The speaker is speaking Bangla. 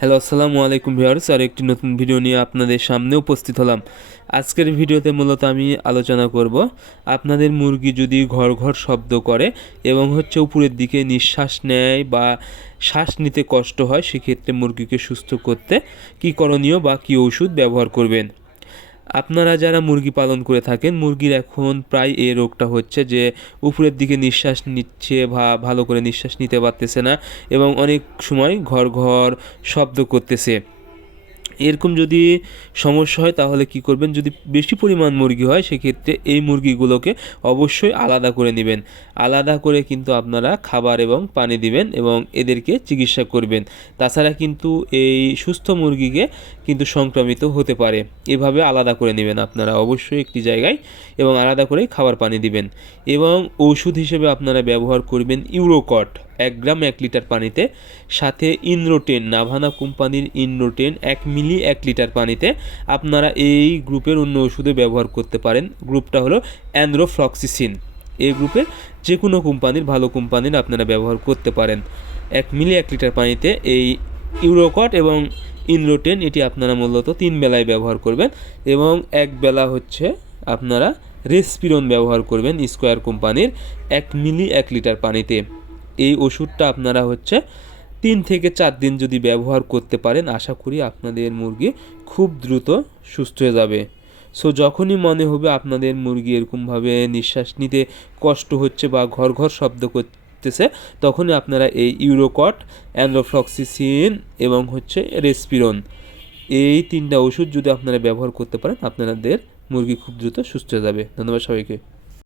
হ্যালো, আসসালামু আলাইকুম ভিউয়ার্স। আর একটি নতুন ভিডিও নিয়ে আপনাদের সামনে উপস্থিত হলাম। আজকের ভিডিওতে মূলত আমি আলোচনা করব আপনাদের মুরগি যদি ঘর ঘর শব্দ করে এবং উপরের দিকে নিঃশ্বাস নেয় বা শ্বাস নিতে কষ্ট হয়, সেক্ষেত্রে মুরগিকে সুস্থ করতে কী করণীয় বা কী ওষুধ ব্যবহার করবেন। আপনারা যারা মুরগি পালন করে থাকেন, মুরগির এখন প্রায় এই রোগটা হচ্ছে যে উপরের দিকে নিঃশ্বাস নিচ্ছে বা ভালো করে নিঃশ্বাস নিতে পারতেছে না এবং অনেক সময় ঘর ঘর শব্দ করতেছে। এরকম যদি সমস্যা হয় তাহলে কি করবেন, যদি বেশি পরিমাণ মুরগি হয় সেক্ষেত্রে এই মুরগিগুলোকে অবশ্যই আলাদা করে নেবেন। আলাদা করে কিন্তু আপনারা খাবার এবং পানি দিবেন এবং এদেরকে চিকিৎসা করবেন। তাছাড়া কিন্তু এই সুস্থ মুরগিকে কিন্তু সংক্রামিত হতে পারে। এভাবে আলাদা করে নেবেন আপনারা অবশ্যই একটি জায়গায় এবং আলাদা করে খাবার পানি দিবেন। এবং ওষুধ হিসেবে আপনারা ব্যবহার করবেন ইউরোকট 1 গ্রাম 1 লিটার পানিতে, সাথে ইনরোটেন, নাভানা কোম্পানির ইনরোটেন 1 মিলি 1 লিটার পানিতে। আপনারা এই গ্রুপের অন্য ওষুধে ব্যবহার করতে পারেন। গ্রুপটা হলো অ্যানথ্রোফ্লক্সিসিন। এই গ্রুপের যে কোনো কোম্পানির, ভালো কোম্পানির আপনারা ব্যবহার করতে পারেন। 1 মিলি 1 লিটার পানিতে এই ইউরোকট এবং ইনরোটেন, এটি আপনারা মূলত 3 বেলায় ব্যবহার করবেন এবং 1 বেলা আপনারা রেসপিরন ব্যবহার করবেন স্কোয়ার কোম্পানির 1 মিলি 1 লিটার পানিতে। এই ওষুধটা আপনারা 3 থেকে 4 দিন যদি ব্যবহার করতে পারেন, আশা করি আপনাদের মুরগি খুব দ্রুত সুস্থ হয়ে যাবে। সো যখনই মনে হবে আপনাদের মুরগি এরকমভাবে নিঃশ্বাস নিতে কষ্ট হচ্ছে বা ঘর ঘর শব্দ করতেছে, তখনই আপনারা এই ইউরোকট, অ্যানথ্রোফ্লক্সিসিন এবং রেসপিরন, এই 3টা ওষুধ যদি আপনারা ব্যবহার করতে পারেন, আপনাদের মুরগি খুব দ্রুত সুস্থ হয়ে যাবে। ধন্যবাদ সবাইকে।